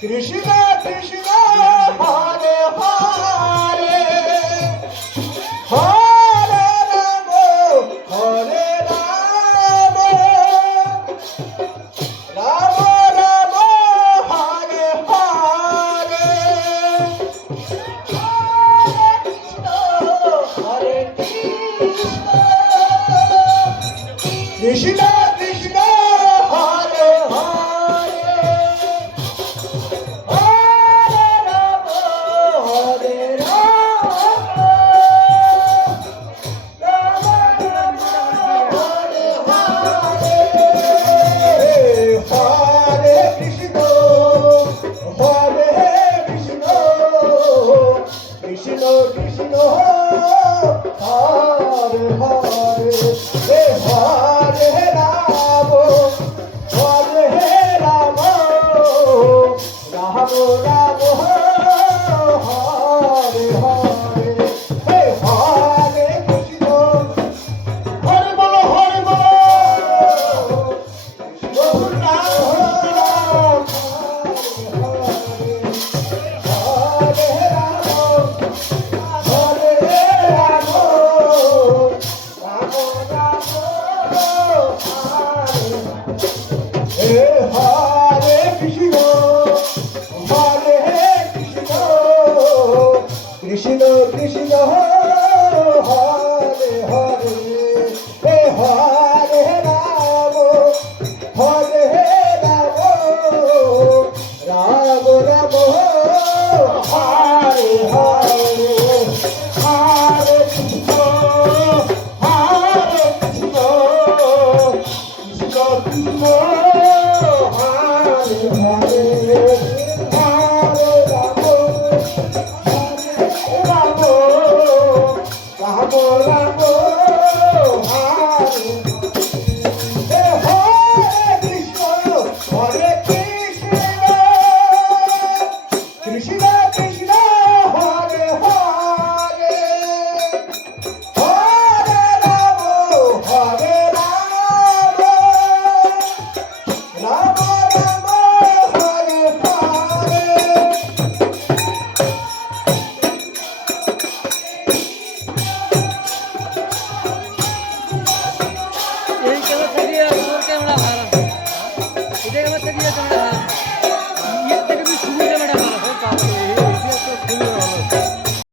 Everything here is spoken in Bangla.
কৃষ্ণ কৃষ্ণ হরে হরে হরে রাম হরে রাম রাম রাম হরে হরে হরে কৃষ্ণ কৃষ্ণ কৃষ্ণ হরে হরে হরে রাম হরে রাম রাম রাম হরে হরে হরে কৃষ্ণ হরে কৃষ্ণ কৃষ্ণ কৃষ্ণ হরে হরে হরে রাম হরে রাম রাম রাম হরে হরে হরে কৃষ্ণ হরে বলো কৃষ্ণ রাম রাম হরে রাম হরে রাম রাম রাম হরে কৃষ্ণ হরে কৃষ্ণ কৃষ্ণ কৃষ্ণ হরে হরে হরে রাম হরে রাম রাম রাম হরে হরে হরে কৃষ্ণ হরে কৃষ্ণ কৃষ্ণ কৃষ্ণ হরে হরে